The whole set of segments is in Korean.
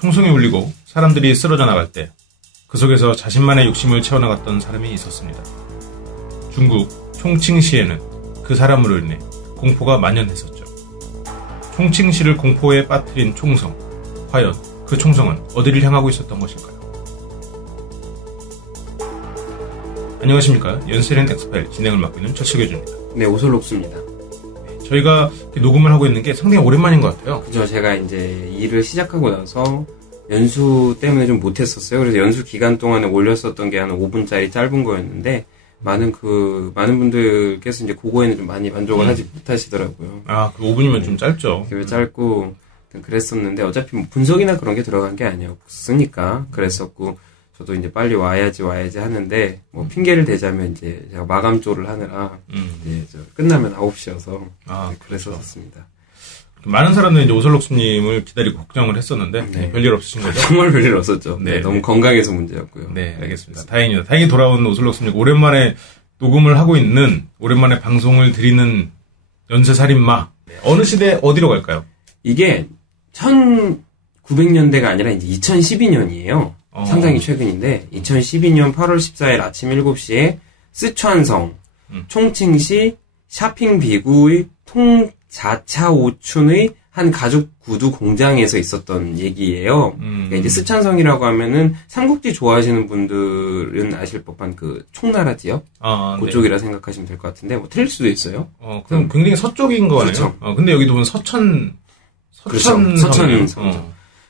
총성이 울리고 사람들이 쓰러져 나갈 때 그 속에서 자신만의 욕심을 채워나갔던 사람이 있었습니다. 중국 총칭시에는 그 사람으로 인해 공포가 만연했었죠. 총칭시를 공포에 빠뜨린 총성. 과연 그 총성은 어디를 향하고 있었던 것일까요? 안녕하십니까. 연세련 엑스파일 진행을 맡고 있는 최측교주입니다. 네, 오솔록수입니다. 저희가 녹음을 하고 있는 게 상당히 오랜만인 것 같아요. 그죠. 제가 이제 일을 시작하고 나서 연수 때문에 좀 못했었어요. 그래서 연수 기간 동안에 올렸었던 게 한 5분짜리 짧은 거였는데, 많은 분들께서 이제 그거에는 좀 많이 만족을 하지 못하시더라고요. 아, 그 5분이면 좀 짧죠. 되게 짧고, 그랬었는데, 어차피 뭐 분석이나 그런 게 들어간 게 아니었으니까, 그랬었고, 저도 이제 빨리 와야지 하는데, 뭐 핑계를 대자면 이제 제가 마감조를 하느라, 이제 끝나면 9시여서, 그랬었습니다. 많은 사람들이 이제 오솔록수님을 기다리고 걱정을 했었는데, 네. 별일 없으신 거죠? 정말 별일 없었죠. 네, 너무 건강해서 문제였고요. 네, 알겠습니다. 다행입니다. 다행히 돌아온 오솔록수님, 오랜만에 녹음을 하고 있는, 오랜만에 방송을 드리는 연쇄살인마. 어느 시대 어디로 갈까요? 이게 1900년대가 아니라 이제 2012년이에요. 상당히 최근인데 2012년 8월 14일 아침 7시에 쓰촨성 총칭시 샤핑비구의 통자차오춘의 한 가죽 구두 공장에서 있었던 얘기예요. 그러니까 이제 쓰촨성이라고 하면은 삼국지 좋아하시는 분들은 아실 법한 그 총나라 지역 그쪽이라 네. 생각하시면 될 것 같은데 뭐 틀릴 수도 있어요. 그럼 굉장히 서쪽인 거 그렇죠. 아니에요? 근데 여기도 보면 서천성.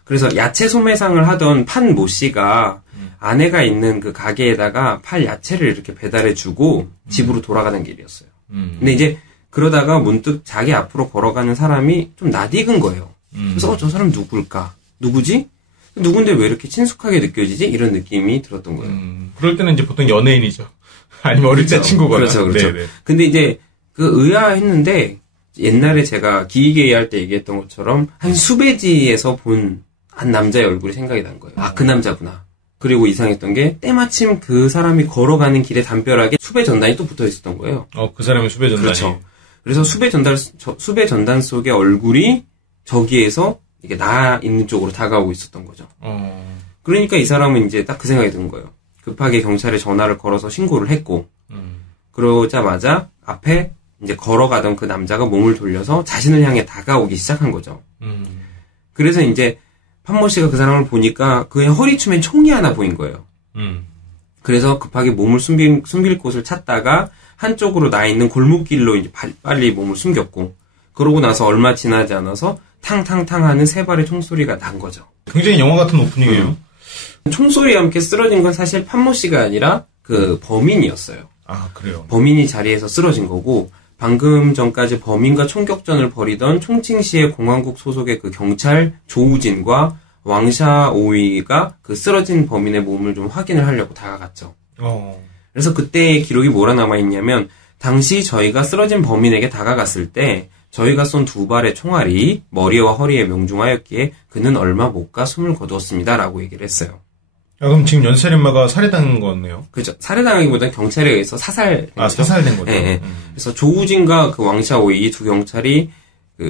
그래서 야채 소매상을 하던 판 모 씨가 아내가 있는 그 가게에다가 팔 야채를 이렇게 배달해주고 집으로 돌아가는 길이었어요. 근데 이제 그러다가 문득 자기 앞으로 걸어가는 사람이 좀 낯익은 거예요. 그래서 저 사람 누굴까? 누구지? 누군데 왜 이렇게 친숙하게 느껴지지? 이런 느낌이 들었던 거예요. 그럴 때는 이제 보통 연예인이죠. 아니면 어릴 때 친구거나. 그렇죠. 네네. 근데 이제 그 의아했는데 옛날에 제가 기이게이 할 때 얘기했던 것처럼 한 수배지에서 본 한 남자의 얼굴이 생각이 난 거예요. 아, 그 남자구나. 그리고 이상했던 게 때마침 그 사람이 걸어가는 길에 담벼락에 수배 전단이 또 붙어 있었던 거예요. 그 사람의 수배 전단이. 그렇죠. 그래서 수배 전단 속의 얼굴이 저기에서 이게 나 있는 쪽으로 다가오고 있었던 거죠. 그러니까 이 사람은 이제 딱 그 생각이 든 거예요. 급하게 경찰에 전화를 걸어서 신고를 했고, 그러자마자 앞에 이제 걸어가던 그 남자가 몸을 돌려서 자신을 향해 다가오기 시작한 거죠. 그래서 이제 판모 씨가 그 사람을 보니까 그의 허리춤에 총이 하나 보인 거예요. 그래서 급하게 몸을 숨길 곳을 찾다가 한쪽으로 나 있는 골목길로 이제 빨리 몸을 숨겼고, 그러고 나서 얼마 지나지 않아서 탕탕탕 하는 세 발의 총소리가 난 거죠. 굉장히 영화 같은 오프닝이에요. 총소리와 함께 쓰러진 건 사실 판모 씨가 아니라 그 범인이었어요. 아, 그래요? 범인이 자리에서 쓰러진 거고, 방금 전까지 범인과 총격전을 벌이던 총칭시의 공화국 소속의 그 경찰 조우진과 왕샤오이가 그 쓰러진 범인의 몸을 좀 확인을 하려고 다가갔죠. 그래서 그때의 기록이 뭐라 남아있냐면, 당시 저희가 쓰러진 범인에게 다가갔을 때 저희가 쏜 2발의 총알이 머리와 허리에 명중하였기에 그는 얼마 못 가 숨을 거두었습니다. 라고 얘기를 했어요. 그럼 지금 연쇄살인마가 살해당한 거네요? 그렇죠. 살해당하기보다는 경찰에 의해서 사살된 거죠. 사살된 거죠. 네. 그래서 조우진과 그 왕샤오이 이 두 경찰이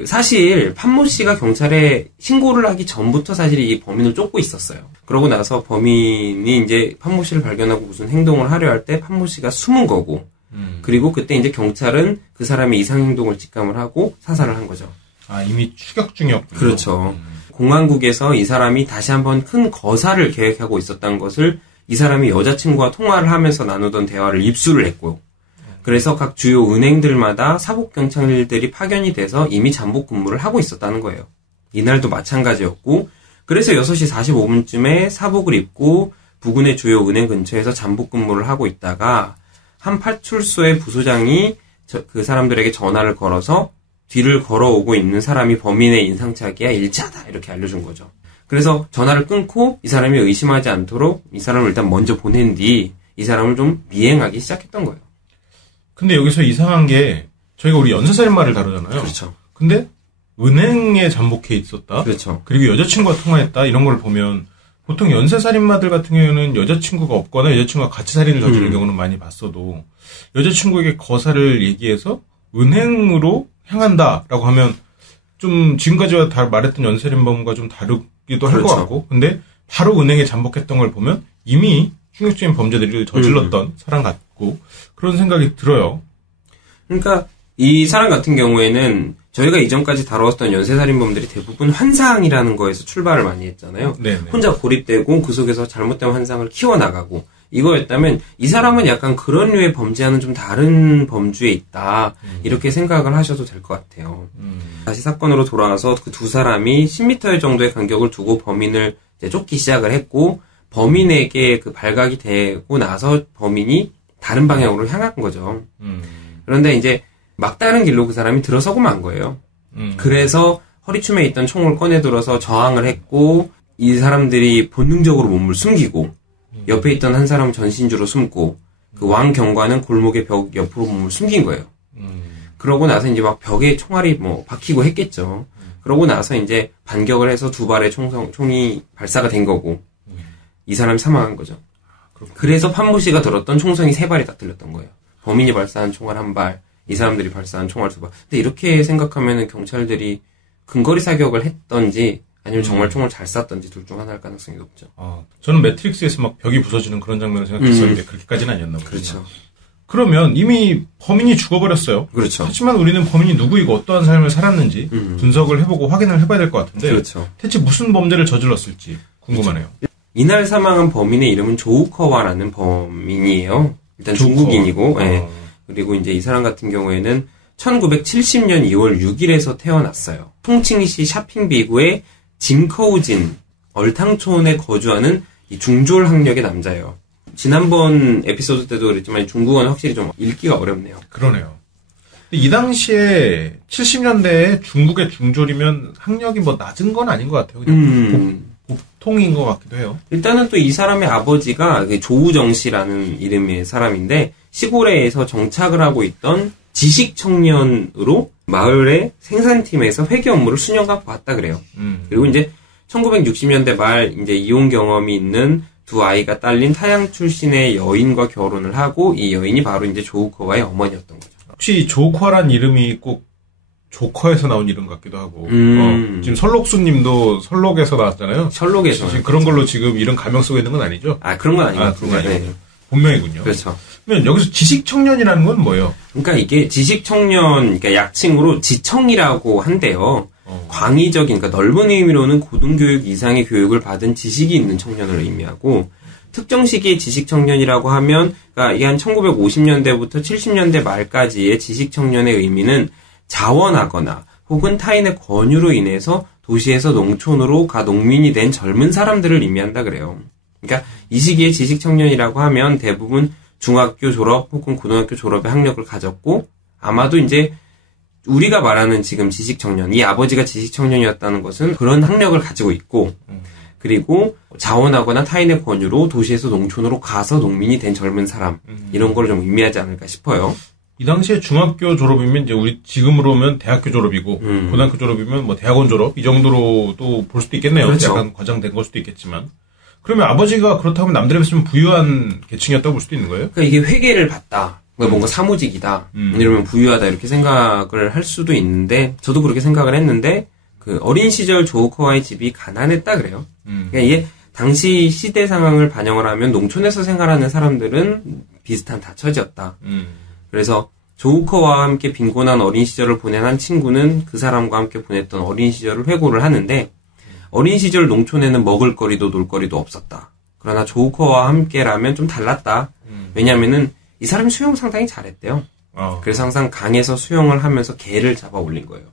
사실 판모 씨가 경찰에 신고를 하기 전부터 사실 이 범인을 쫓고 있었어요. 그러고 나서 범인이 이제 판모 씨를 발견하고 무슨 행동을 하려 할 때 판모 씨가 숨은 거고, 그리고 그때 이제 경찰은 그 사람의 이상행동을 직감을 하고 사살을 한 거죠. 아, 이미 추격 중이었군요. 그렇죠. 공안국에서 이 사람이 다시 한번 큰 거사를 계획하고 있었다는 것을 이 사람이 여자친구와 통화를 하면서 나누던 대화를 입수를 했고요. 그래서 각 주요 은행들마다 사복경찰들이 파견이 돼서 이미 잠복 근무를 하고 있었다는 거예요. 이날도 마찬가지였고, 그래서 6시 45분쯤에 사복을 입고 부근의 주요 은행 근처에서 잠복 근무를 하고 있다가 한 파출소의 부소장이 그 사람들에게 전화를 걸어서 뒤를 걸어오고 있는 사람이 범인의 인상착의와 일치하다 이렇게 알려준 거죠. 그래서 전화를 끊고 이 사람이 의심하지 않도록 이 사람을 일단 먼저 보낸 뒤 이 사람을 좀 미행하기 시작했던 거예요. 근데 여기서 이상한 게 저희가 우리 연쇄살인마를 다루잖아요. 그렇죠. 근데 은행에 잠복해 있었다. 그렇죠. 그리고 여자친구와 통화했다. 이런 걸 보면 보통 연쇄살인마들 같은 경우에는 여자친구가 없거나 여자친구가 같이 살인을 저지르는 경우는 많이 봤어도 여자친구에게 거사를 얘기해서 은행으로 향한다라고 하면 좀 지금까지와 다 말했던 연쇄살인범과 좀 할 것 그렇죠. 같고, 근데 바로 은행에 잠복했던 걸 보면 이미 충격적인 범죄들을 저질렀던 사람 같고 그런 생각이 들어요. 그러니까 이 사람 같은 경우에는 저희가 이전까지 다루었던 연쇄살인범들이 대부분 환상이라는 거에서 출발을 많이 했잖아요. 네네. 혼자 고립되고 그 속에서 잘못된 환상을 키워나가고 이거였다면 이 사람은 약간 그런 류의 범죄와는 좀 다른 범주에 있다. 이렇게 생각을 하셔도 될 것 같아요. 다시 사건으로 돌아와서 그 두 사람이 10m 정도의 간격을 두고 범인을 이제 쫓기 시작을 했고 범인에게 그 발각이 되고 나서 범인이 다른 방향으로 향한 거죠. 그런데 이제 막다른 길로 그 사람이 들어서고 만 거예요. 그래서 허리춤에 있던 총을 꺼내 들어서 저항을 했고 이 사람들이 본능적으로 몸을 숨기고 옆에 있던 한 사람은 전신주로 숨고 그 왕 경관은 골목의 벽 옆으로 몸을 숨긴 거예요. 그러고 나서 이제 막 벽에 총알이 뭐 박히고 했겠죠. 그러고 나서 이제 반격을 해서 두 발의 총이 발사가 된 거고 이 사람이 사망한 거죠. 그래서 판모 씨가 들었던 총성이 3발이 다 들렸던 거예요. 범인이 발사한 총알 1발, 이 사람들이 발사한 총알 2발. 근데 이렇게 생각하면은 경찰들이 근거리 사격을 했던지 아니면 정말 총을 잘 쐈던지 둘 중 하나일 가능성이 높죠. 저는 매트릭스에서 막 벽이 부서지는 그런 장면을 생각했었는데 그렇게까지는 아니었나 보군요. 그렇죠. 그러면 이미 범인이 죽어버렸어요. 그렇죠. 하지만 우리는 범인이 누구이고 어떠한 삶을 살았는지 분석을 해보고 확인을 해봐야 될 것 같은데 그렇죠. 대체 무슨 범죄를 저질렀을지 궁금하네요. 그렇죠. 이날 사망한 범인의 이름은 조우커와라는 범인이에요. 일단 중국인이고 그리고 이제 이 사람 같은 경우에는 1970년 2월 6일에서 태어났어요. 통칭시 샤핑비구의 진커우진 얼탕촌에 거주하는 이 중졸 학력의 남자예요. 지난번 에피소드 때도 그랬지만 중국어는 확실히 좀 읽기가 어렵네요. 그러네요. 이 당시에 70년대에 중국의 중졸이면 학력이 뭐 낮은 건 아닌 것 같아요. 그냥 보통인 것 같기도 해요. 일단은 또 이 사람의 아버지가 조우정 씨라는 이름의 사람인데 시골에서 정착을 하고 있던 지식 청년으로 마을의 생산팀에서 회계 업무를 수년간 봤다 그래요. 그리고 이제 1960년대 말 이제 이혼 경험이 있는 두 아이가 딸린 타양 출신의 여인과 결혼을 하고 이 여인이 바로 이제 조우커와의 어머니였던 거죠. 혹시 조우커란 이름이 꼭 조커에서 나온 이름 같기도 하고 지금 설록수님도 설록에서 나왔잖아요. 설록에서 지금 그런 걸로 지금 이름 가명 쓰고 있는 건 아니죠? 그런 건 아니고 그런 건 아니고 본명이군요. 그렇죠. 그러면 여기서 지식청년이라는 건 뭐예요? 그러니까 이게 지식청년, 그러니까 약칭으로 지청이라고 한대요. 광의적인, 그러니까 넓은 의미로는 고등교육 이상의 교육을 받은 지식이 있는 청년을 의미하고, 특정 시기의 지식청년이라고 하면, 그러니까 이게 한 1950년대부터 70년대 말까지의 지식청년의 의미는 자원하거나 혹은 타인의 권유로 인해서 도시에서 농촌으로 가 농민이 된 젊은 사람들을 의미한다 그래요. 그러니까 이 시기의 지식청년이라고 하면 대부분 중학교 졸업 혹은 고등학교 졸업의 학력을 가졌고 아마도 이제 우리가 말하는 지금 지식청년, 이 아버지가 지식청년이었다는 것은 그런 학력을 가지고 있고 그리고 자원하거나 타인의 권유로 도시에서 농촌으로 가서 농민이 된 젊은 사람 이런 걸 좀 의미하지 않을까 싶어요. 이 당시에 중학교 졸업이면 이제 우리 지금으로 오면 대학교 졸업이고 고등학교 졸업이면 뭐 대학원 졸업 이 정도로도 볼 수도 있겠네요. 그렇죠. 약간 과장된 걸 수도 있겠지만 그러면 아버지가 그렇다면 남들에 비해서 좀 부유한 계층이었다고 볼 수도 있는 거예요? 그러니까 이게 회계를 봤다. 뭔가 사무직이다. 이러면 부유하다 이렇게 생각을 할 수도 있는데 저도 그렇게 생각을 했는데 그 어린 시절 조우커와의 집이 가난했다 그래요. 그러니까 이게 당시 시대 상황을 반영을 하면 농촌에서 생활하는 사람들은 비슷한 다 처지였다. 그래서 조우커와 함께 빈곤한 어린 시절을 보낸 한 친구는 그 사람과 함께 보냈던 어린 시절을 회고를 하는데 어린 시절 농촌에는 먹을거리도 놀거리도 없었다. 그러나 조우커와 함께라면 좀 달랐다. 왜냐하면은 이 사람이 수영 상당히 잘했대요. 그래서 항상 강에서 수영을 하면서 게를 잡아 올린 거예요.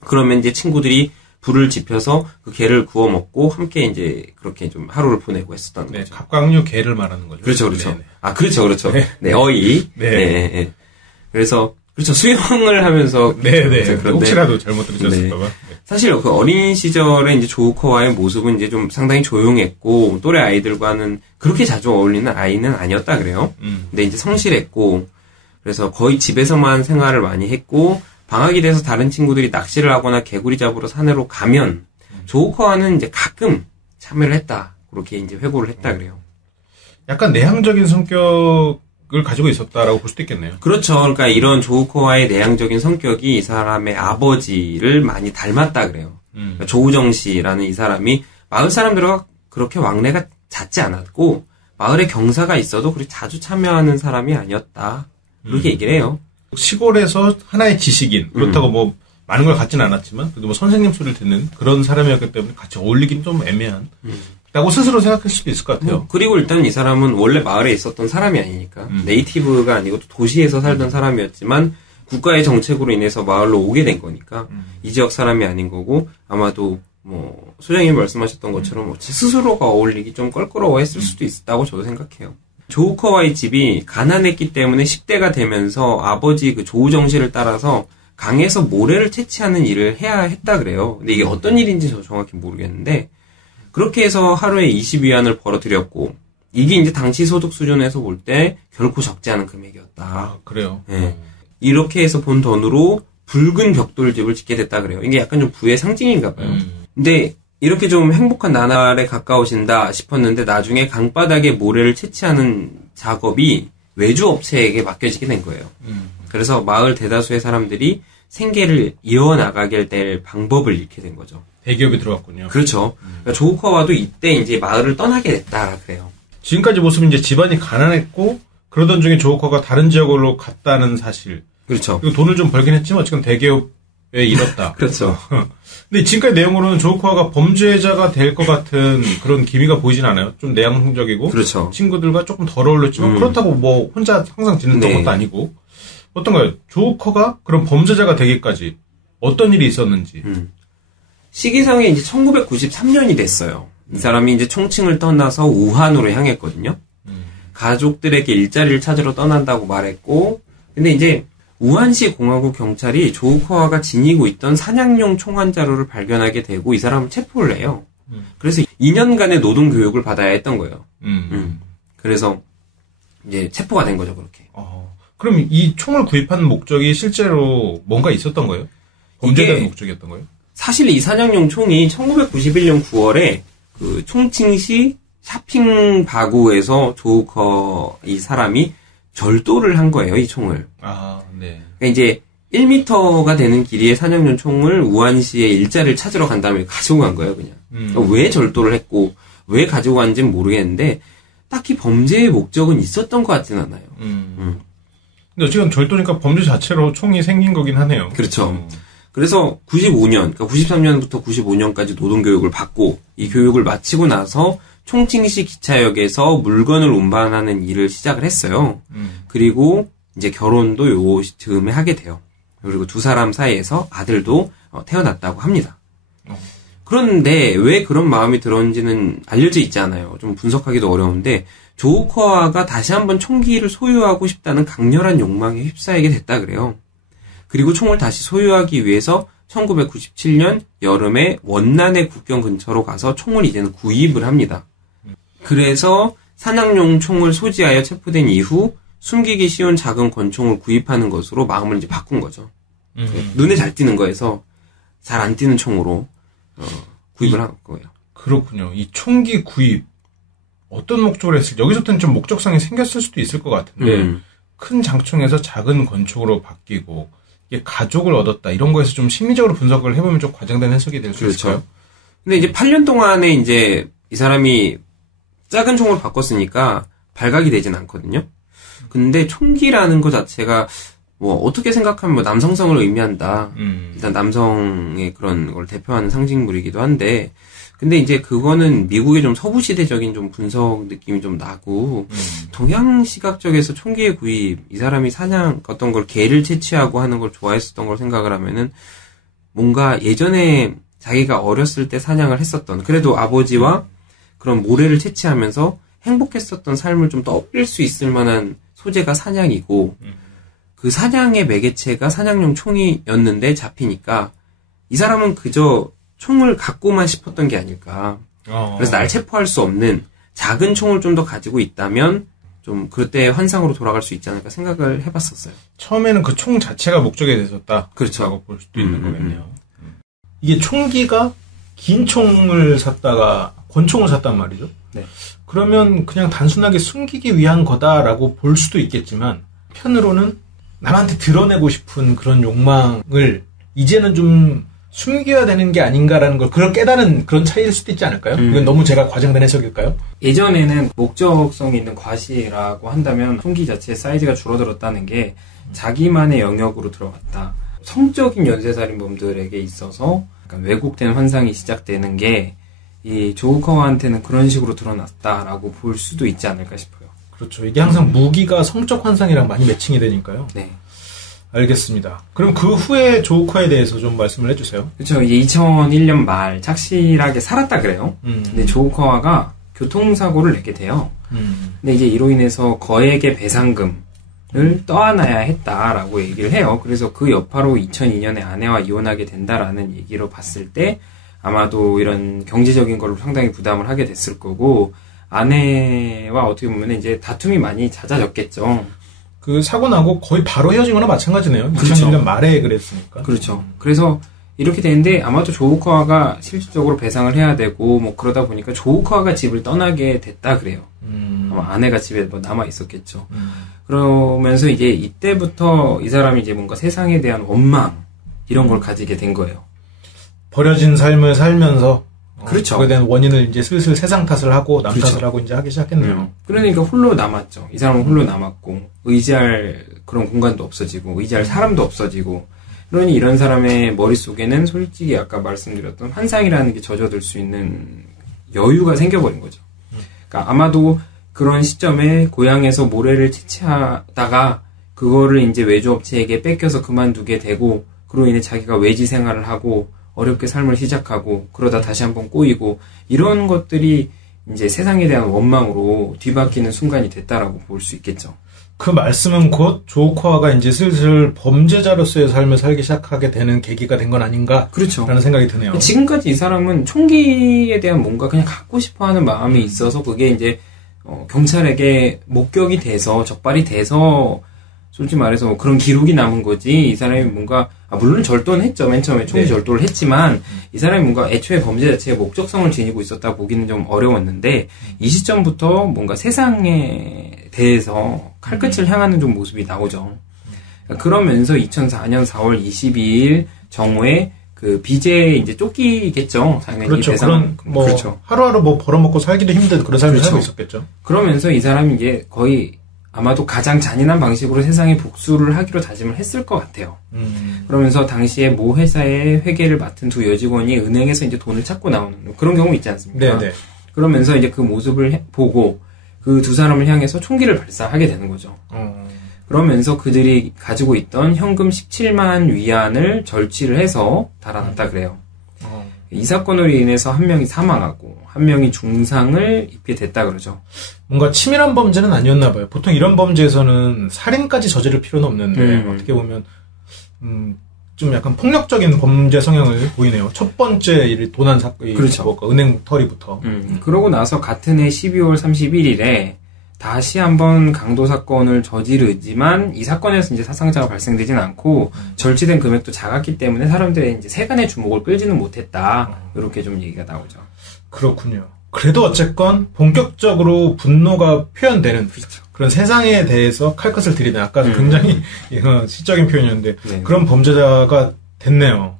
그러면 이제 친구들이 불을 지펴서 그 게를 구워 먹고 함께 이제 그렇게 좀 하루를 보내고 했었던 거죠. 네, 갑각류 게를 말하는 거죠. 그렇죠, 그렇죠. 네네. 그렇죠. 네, 어이. 네. 그래서 그렇죠. 수영을 하면서 네네. 그런데 혹시라도 잘못 들으셨을까봐. 네. 사실 그 어린 시절에 이제 조우커와의 모습은 이제 좀 상당히 조용했고 또래 아이들과는 그렇게 자주 어울리는 아이는 아니었다 그래요. 근데 이제 성실했고 그래서 거의 집에서만 생활을 많이 했고 방학이 돼서 다른 친구들이 낚시를 하거나 개구리 잡으러 산으로 가면 조우커와는 이제 가끔 참여를 했다. 그렇게 이제 회고를 했다 그래요. 약간 내향적인 성격을 가지고 있었다라고 볼 수도 있겠네요. 그렇죠. 그러니까 이런 조우커와의 내향적인 성격이 이 사람의 아버지를 많이 닮았다 그래요. 그러니까 조우정 씨라는 이 사람이 마을 사람들과 그렇게 왕래가 잦지 않았고 마을에 경사가 있어도 그렇게 자주 참여하는 사람이 아니었다. 그렇게 얘기를 해요. 시골에서 하나의 지식인, 그렇다고 뭐 많은 걸 갖지는 않았지만 그래도 뭐 선생님 소리를 듣는 그런 사람이었기 때문에 같이 어울리긴 좀 애매한 라고 스스로 생각할 수도 있을 것 같아요. 그리고 일단 이 사람은 원래 마을에 있었던 사람이 아니니까 네이티브가 아니고 도시에서 살던 사람이었지만 국가의 정책으로 인해서 마을로 오게 된 거니까 이 지역 사람이 아닌 거고 아마도 뭐 소장님이 말씀하셨던 것처럼 스스로가 어울리기 좀 껄끄러워했을 수도 있다고 저도 생각해요. 조우커와의 집이 가난했기 때문에 10대가 되면서 아버지 그 조우정 씨를 따라서 강에서 모래를 채취하는 일을 해야 했다 그래요. 근데 이게 어떤 일인지 저 정확히 모르겠는데 그렇게 해서 하루에 20위안을 벌어들였고 이게 이제 당시 소득 수준에서 볼 때 결코 적지 않은 금액이었다. 아, 그래요? 네. 이렇게 해서 본 돈으로 붉은 벽돌집을 짓게 됐다 그래요. 이게 약간 좀 부의 상징인가 봐요. 근데 이렇게 좀 행복한 나날에 가까우신다 싶었는데 나중에 강바닥에 모래를 채취하는 작업이 외주업체에게 맡겨지게 된 거예요. 그래서 마을 대다수의 사람들이 생계를 이어나가게 될 방법을 잃게 된 거죠. 대기업이 들어왔군요. 그렇죠. 그러니까 조우커와도 이때 이제 마을을 떠나게 됐다 그래요. 지금까지 모습은 이제 집안이 가난했고 그러던 중에 조우커가 다른 지역으로 갔다는 사실. 그렇죠. 그리고 돈을 좀 벌긴 했지만 지금 대기업에 잃었다. 그렇죠. 근데 지금까지 내용으로는 조우커가 범죄자가 될 것 같은 그런 기미가 보이진 않아요. 좀 내향적이고 그렇죠. 친구들과 조금 덜 어울렸지만 그렇다고 뭐 혼자 항상 지냈던 것도 아니고 어떤가요? 조우커가 그런 범죄자가 되기까지 어떤 일이 있었는지. 시기상에 이제 1993년이 됐어요. 이 사람이 이제 총칭을 떠나서 우한으로 향했거든요. 가족들에게 일자리를 찾으러 떠난다고 말했고, 근데 이제 우한시 공화국 경찰이 조우커와가 지니고 있던 사냥용 총알 자루를 발견하게 되고 이 사람을 체포를 해요. 그래서 2년간의 노동 교육을 받아야 했던 거예요. 그래서 이제 체포가 된 거죠, 그렇게. 그럼 이 총을 구입한 목적이 실제로 뭔가 있었던 거예요? 범죄된 목적이었던 거예요? 사실 이 사냥용 총이 1991년 9월에 그 총칭시 샤핑 바구에서 조우커 이 사람이 절도를 한 거예요, 이 총을. 아, 네. 그러니까 이제 1m가 되는 길이의 사냥용 총을 우한시의 일자리를 찾으러 간 다음에 가지고 간 거예요, 그냥. 그러니까 왜 절도를 했고, 왜 가지고 간지는 모르겠는데, 딱히 범죄의 목적은 있었던 것 같진 않아요. 근데 어쨌든 절도니까 범죄 자체로 총이 생긴 거긴 하네요. 그렇죠. 그래서 95년, 그러니까 93년부터 95년까지 노동교육을 받고, 이 교육을 마치고 나서 총칭시 기차역에서 물건을 운반하는 일을 시작을 했어요. 그리고 이제 결혼도 요 즈음에 하게 돼요. 그리고 두 사람 사이에서 아들도 태어났다고 합니다. 그런데 왜 그런 마음이 들었는지는 알려져 있지 않아요. 좀 분석하기도 어려운데 조우커와가 다시 한번 총기를 소유하고 싶다는 강렬한 욕망에 휩싸이게 됐다 그래요. 그리고 총을 다시 소유하기 위해서 1997년 여름에 원난의 국경 근처로 가서 총을 이제는 구입을 합니다. 그래서 사냥용 총을 소지하여 체포된 이후 숨기기 쉬운 작은 권총을 구입하는 것으로 마음을 이제 바꾼 거죠. 눈에 잘 띄는 거에서 잘 안 띄는 총으로 구입을 한 거예요. 그렇군요. 이 총기 구입 어떤 목적으로 했을지 여기서부터는 좀 목적성이 생겼을 수도 있을 것 같은데 큰 장총에서 작은 권총으로 바뀌고 이게 가족을 얻었다 이런 거에서 좀 심리적으로 분석을 해보면 좀 과장된 해석이 될 수 있을까요? 근데 이제 8년 동안에 이제 이 사람이 작은 총을 바꿨으니까 발각이 되진 않거든요. 근데 총기라는 것 자체가 뭐 어떻게 생각하면 뭐 남성성을 의미한다. 일단 남성의 그런 걸 대표하는 상징물이기도 한데 근데 이제 그거는 미국의 좀 서부시대적인 좀 분석 느낌이 좀 나고 동양 시각적에서 총기의 구입 이 사람이 사냥 어떤 걸 개를 채취하고 하는 걸 좋아했었던 걸 생각을 하면은 뭔가 예전에 자기가 어렸을 때 사냥을 했었던 그래도 아버지와 그런 모래를 채취하면서 행복했었던 삶을 좀 떠올릴 수 있을 만한 소재가 사냥이고 그 사냥의 매개체가 사냥용 총이었는데 잡히니까 이 사람은 그저 총을 갖고만 싶었던 게 아닐까. 그래서 날 체포할 수 없는 작은 총을 좀 더 가지고 있다면 좀 그때 환상으로 돌아갈 수 있지 않을까 생각을 해봤었어요. 처음에는 그 총 자체가 목적이 됐었다. 그렇죠. 라고 볼 수도 있는 거겠네요. 이게 총기가 긴 총을 샀다가 권총을 샀단 말이죠. 네. 그러면 그냥 단순하게 숨기기 위한 거다라고 볼 수도 있겠지만 편으로는 남한테 드러내고 싶은 그런 욕망을 이제는 좀 숨겨야 되는 게 아닌가라는 걸 그걸 깨달은 그런 차이일 수도 있지 않을까요? 이건 너무 제가 과장된 해석일까요? 예전에는 목적성이 있는 과시라고 한다면 총기 자체의 사이즈가 줄어들었다는 게 자기만의 영역으로 들어갔다. 성적인 연쇄살인범들에게 있어서 약간 왜곡된 환상이 시작되는 게 이 조우커와한테는 그런 식으로 드러났다라고 볼 수도 있지 않을까 싶어요. 그렇죠. 이게 항상 무기가 성적 환상이랑 많이 매칭이 되니까요. 네. 알겠습니다. 그럼 그 후에 조우커에 대해서 좀 말씀을 해주세요. 그렇죠. 이제 2001년 말 착실하게 살았다 그래요. 근데 조우커와가 교통사고를 내게 돼요. 근데 이제 이로 인해서 거액의 배상금을 떠안아야 했다라고 얘기를 해요. 그래서 그 여파로 2002년에 아내와 이혼하게 된다라는 얘기로 봤을 때 아마도 이런 경제적인 걸로 상당히 부담을 하게 됐을 거고 아내와 어떻게 보면 이제 다툼이 많이 잦아졌겠죠. 그 사고 나고 거의 바로 헤어진 거나 마찬가지네요. 그렇죠. 2001년 말에 그랬으니까. 그렇죠. 그래서 이렇게 되는데 아마도 조우커와가 실질적으로 배상을 해야 되고 뭐 그러다 보니까 조우커와가 집을 떠나게 됐다 그래요. 아마 아내가 집에 뭐 남아 있었겠죠. 그러면서 이제 이때부터 이 사람이 이제 뭔가 세상에 대한 원망 이런 걸 가지게 된 거예요. 버려진 삶을 살면서 그렇죠. 그에 대한 원인을 이제 슬슬 세상 탓을 하고 남 그렇죠. 탓을 하고 이제 하기 시작했네요. 그러니까 홀로 남았죠. 이 사람은 홀로 남았고 의지할 그런 공간도 없어지고 의지할 사람도 없어지고 그러니 이런 사람의 머릿속에는 솔직히 아까 말씀드렸던 환상이라는 게 젖어들 수 있는 여유가 생겨버린 거죠. 그러니까 아마도 그런 시점에 고향에서 모래를 채취하다가 그거를 이제 외주업체에게 뺏겨서 그만두게 되고 그로 인해 자기가 외지 생활을 하고 어렵게 삶을 시작하고 그러다 다시 한번 꼬이고 이런 것들이 이제 세상에 대한 원망으로 뒤바뀌는 순간이 됐다라고 볼 수 있겠죠. 그 말씀은 곧 조우커와가 이제 슬슬 범죄자로서의 삶을 살기 시작하게 되는 계기가 된 건 아닌가? 그렇죠. 라는 생각이 드네요. 지금까지 이 사람은 총기에 대한 뭔가 그냥 갖고 싶어 하는 마음이 있어서 그게 이제 경찰에게 목격이 돼서 적발이 돼서 솔직히 말해서 그런 기록이 남은 거지 이 사람이 뭔가 물론 절도는 했죠. 맨 처음에 총기 절도를 했지만 이 사람이 뭔가 애초에 범죄 자체의 목적성을 지니고 있었다 보기는 좀 어려웠는데 이 시점부터 뭔가 세상에 대해서 칼끝을 향하는 좀 모습이 나오죠. 그러면서 2004년 4월 22일 정오에 그 빚에 이제 쫓기겠죠. 당연히 그렇죠. 그런 뭐 그렇죠. 하루하루 뭐 벌어먹고 살기도 힘든 그런 삶을 그렇죠. 살고 있었겠죠. 그러면서 이 사람이 이제 거의 아마도 가장 잔인한 방식으로 세상에 복수를 하기로 다짐을 했을 것 같아요. 그러면서 당시에 모 회사의 회계를 맡은 두 여직원이 은행에서 이제 돈을 찾고 나오는 그런 경우 있지 않습니까? 네네. 그러면서 이제 그 모습을 보고 그 두 사람을 향해서 총기를 발사하게 되는 거죠. 그러면서 그들이 가지고 있던 현금 17만 위안을 절취를 해서 달아났다 그래요. 이 사건으로 인해서 한 명이 사망하고 한 명이 중상을 입게 됐다 그러죠. 뭔가 치밀한 범죄는 아니었나 봐요. 보통 이런 범죄에서는 살인까지 저지를 필요는 없는데 어떻게 보면 좀 약간 폭력적인 범죄 성향을 보이네요. 첫 번째 일 도난 사건이 그렇죠. 은행 털이부터. 그러고 나서 같은 해 12월 31일에 다시 한번 강도 사건을 저지르지만 이 사건에서 이제 사상자가 발생되진 않고 절취된 금액도 작았기 때문에 사람들의 이제 세간의 주목을 끌지는 못했다. 이렇게 좀 얘기가 나오죠. 그렇군요. 그래도 어쨌건 본격적으로 분노가 표현되는 그렇죠. 그런 세상에 대해서 칼끝을 들이는 아까 굉장히 시적인 표현이었는데 네. 그런 범죄자가 됐네요.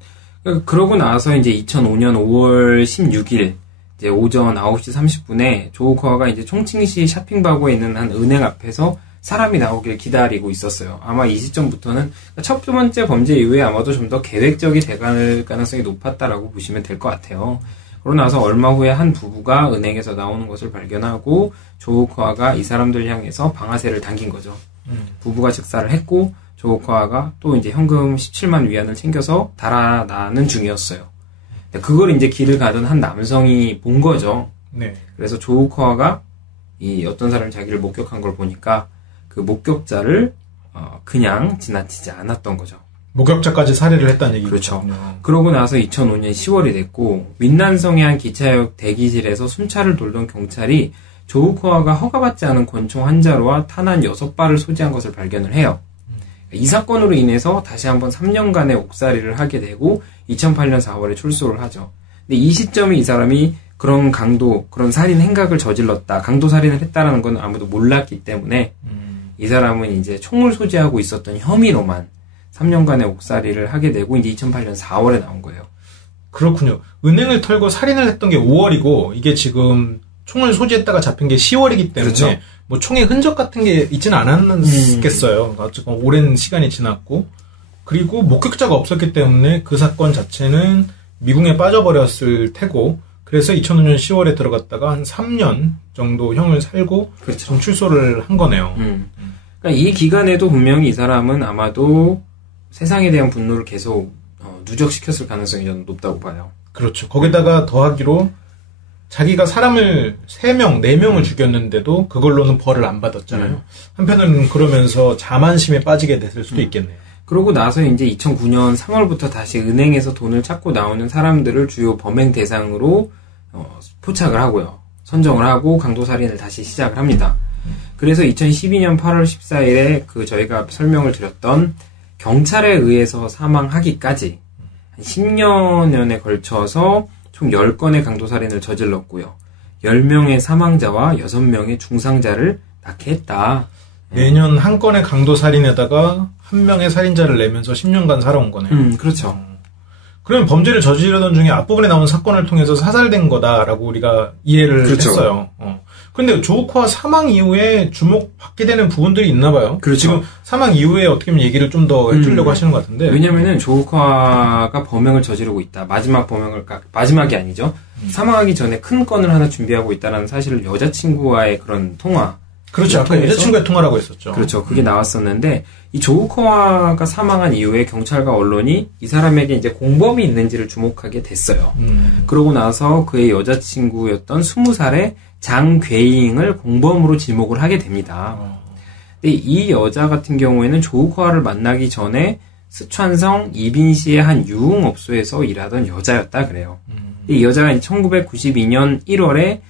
그러고 나서 이제 2005년 5월 16일 이제 오전 9시 30분에 조우커가 이제 총칭시 샤핑바고에 있는 한 은행 앞에서 사람이 나오길 기다리고 있었어요. 아마 이 시점부터는 첫 번째 범죄 이후에 아마도 좀 더 계획적이 돼갈 가능성이 높았다라고 보시면 될 것 같아요. 그러고 나서 얼마 후에 한 부부가 은행에서 나오는 것을 발견하고 조우커가 이 사람들 향해서 방아쇠를 당긴 거죠. 부부가 즉사를 했고 조우커가 또 이제 현금 17만 위안을 챙겨서 달아나는 중이었어요. 그걸 이제 길을 가던 한 남성이 본 거죠. 네. 그래서 조우커가 이 어떤 사람이 자기를 목격한 걸 보니까 그 목격자를 그냥 지나치지 않았던 거죠. 목격자까지 살해를 했다는 얘기죠. 그렇죠. 그러고 나서 2005년 10월이 됐고 윈난성의 한 기차역 대기실에서 순찰을 돌던 경찰이 조우커가 허가받지 않은 권총 한 자루와 탄환 6발을 소지한 것을 발견을 해요. 이 사건으로 인해서 다시 한번 3년간의 옥살이를 하게 되고 2008년 4월에 출소를 하죠. 근데 이 시점에 이 사람이 그런 그런 살인 행각을 저질렀다, 강도 살인을 했다라는 건 아무도 몰랐기 때문에 이 사람은 이제 총을 소지하고 있었던 혐의로만 3년간의 옥살이를 하게 되고 이제 2008년 4월에 나온 거예요. 그렇군요. 은행을 털고 살인을 했던 게 5월이고 이게 지금 총을 소지했다가 잡힌 게 10월이기 때문에 그렇죠. 뭐 총의 흔적 같은 게 있지는 않았겠어요. 어쨌건 오랜 시간이 지났고 그리고 목격자가 없었기 때문에 그 사건 자체는 미궁에 빠져버렸을 테고 그래서 2005년 10월에 들어갔다가 한 3년 정도 형을 살고 그렇죠. 지금 출소를 한 거네요. 그러니까 이 기간에도 분명히 이 사람은 아마도 세상에 대한 분노를 계속 누적시켰을 가능성이 저는 높다고 봐요. 그렇죠. 거기다가 더하기로 자기가 사람을 3명, 4명을 죽였는데도 그걸로는 벌을 안 받았잖아요. 한편으로는 그러면서 자만심에 빠지게 됐을 수도 있겠네요. 그러고 나서 이제 2009년 3월부터 다시 은행에서 돈을 찾고 나오는 사람들을 주요 범행 대상으로 포착을 하고요. 선정을 하고 강도살인을 다시 시작을 합니다. 그래서 2012년 8월 14일에 그 저희가 설명을 드렸던 경찰에 의해서 사망하기까지 한 10년에 걸쳐서 총 10건의 강도살인을 저질렀고요. 10명의 사망자와 6명의 중상자를 낳게 했다. 매년 한 건의 강도살인에다가 한 명의 살인자를 내면서 10년간 살아온 거네요. 그렇죠. 그러면 범죄를 저지르던 중에 앞부분에 나온 사건을 통해서 사살된 거다라고 우리가 이해를 그렇죠. 했어요. 그런데 조우코와 사망 이후에 주목받게 되는 부분들이 있나 봐요. 그렇죠. 지금 사망 이후에 어떻게 보면 얘기를 좀 더 해주려고 하시는 것 같은데. 왜냐면은 조우코가 범행을 저지르고 있다. 마지막이 아니죠. 사망하기 전에 큰 건을 하나 준비하고 있다는 사실을 여자친구와의 그런 통화. 그렇죠. 아까 여자친구의 통화라고 했었죠. 그렇죠. 그게 나왔었는데, 이 조우코와가 사망한 이후에 경찰과 언론이 이 사람에게 이제 공범이 있는지를 주목하게 됐어요. 그러고 나서 그의 여자친구였던 20살의 장괴잉을 공범으로 지목을 하게 됩니다. 근데 이 여자 같은 경우에는 조우코와를 만나기 전에 스촨성 이빈시의 한 유흥업소에서 일하던 여자였다 그래요. 이 여자가 1992년 1월에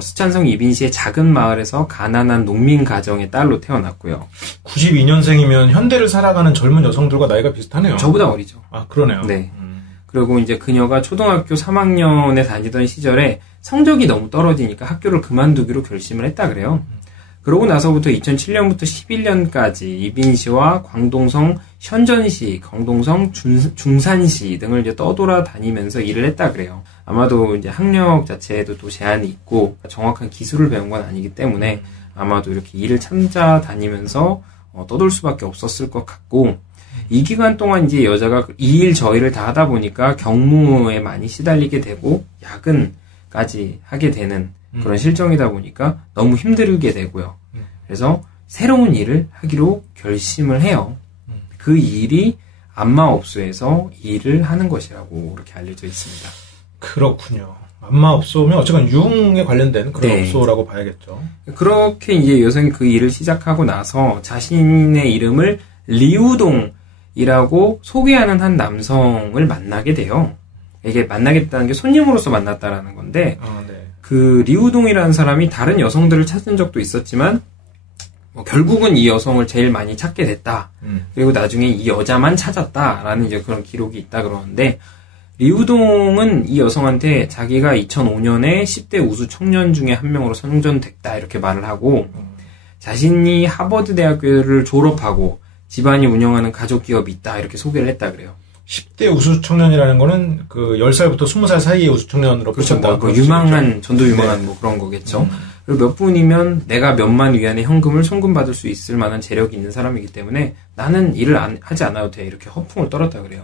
스촨성 이빈시의 작은 마을에서 가난한 농민 가정의 딸로 태어났고요. 92년생이면 현대를 살아가는 젊은 여성들과 나이가 비슷하네요. 저보다 어리죠. 아, 그러네요. 네. 그리고 이제 그녀가 초등학교 3학년에 다니던 시절에 성적이 너무 떨어지니까 학교를 그만두기로 결심을 했다 그래요. 그러고 나서부터 2007년부터 11년까지 이빈시와 광동성 현전시, 광동성 중산시 등을 이제 떠돌아다니면서 일을 했다 그래요. 아마도 이제 학력 자체에도 또 제한이 있고 정확한 기술을 배운 건 아니기 때문에 아마도 이렇게 일을 찾아다니면서 떠돌 수밖에 없었을 것 같고, 이 기간 동안 이제 여자가 이 일 저 일을 다 하다 보니까 경무에 많이 시달리게 되고 야근까지 하게 되는 그런 실정이다 보니까 너무 힘들게 되고요. 그래서 새로운 일을 하기로 결심을 해요. 그 일이 안마업소에서 일을 하는 것이라고 이렇게 알려져 있습니다. 그렇군요. 안마업소면 어쨌든 유흥에 관련된 그런 네. 업소라고 봐야겠죠. 그렇게 이제 여성이 그 일을 시작하고 나서 자신의 이름을 리우동이라고 소개하는 한 남성을 만나게 돼요. 이게 만나겠다는 게 손님으로서 만났다라는 건데, 네. 그 리우동이라는 사람이 다른 여성들을 찾은 적도 있었지만 결국은 이 여성을 제일 많이 찾게 됐다. 그리고 나중에 이 여자만 찾았다라는 이제 그런 기록이 있다 그러는데, 리우동은 이 여성한테 자기가 2005년에 10대 우수 청년 중에 한 명으로 선정됐다 이렇게 말을 하고, 자신이 하버드 대학교를 졸업하고 집안이 운영하는 가족 기업이 있다 이렇게 소개를 했다 그래요. 10대 우수 청년이라는 거는 그 10살부터 20살 사이의 우수 청년으로 그렇죠. 보신다. 뭐 유망한 전도 유망한 뭐 그런 거겠죠. 그리고 몇 분이면 내가 몇만 위안의 현금을 송금받을 수 있을 만한 재력이 있는 사람이기 때문에 나는 일을 하지 않아도 돼 이렇게 허풍을 떨었다 그래요.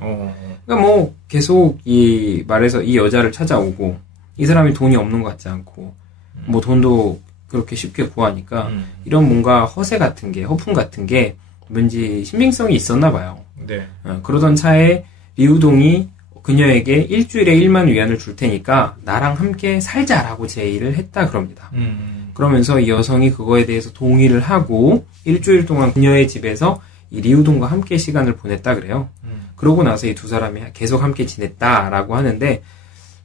그러니까 뭐 계속 이 말에서 이 여자를 찾아오고 이 사람이 돈이 없는 것 같지 않고 뭐 돈도 그렇게 쉽게 구하니까 이런 뭔가 허세 같은 게 허풍 같은 게 왠지 신빙성이 있었나 봐요. 네. 그러던 차에 리우동이 그녀에게 일주일에 1만 위안을 줄 테니까 나랑 함께 살자라고 제의를 했다 그럽니다. 그러면서 이 여성이 그거에 대해서 동의를 하고 일주일 동안 그녀의 집에서 이 리우동과 함께 시간을 보냈다 그래요. 그러고 나서 이 두 사람이 계속 함께 지냈다라고 하는데,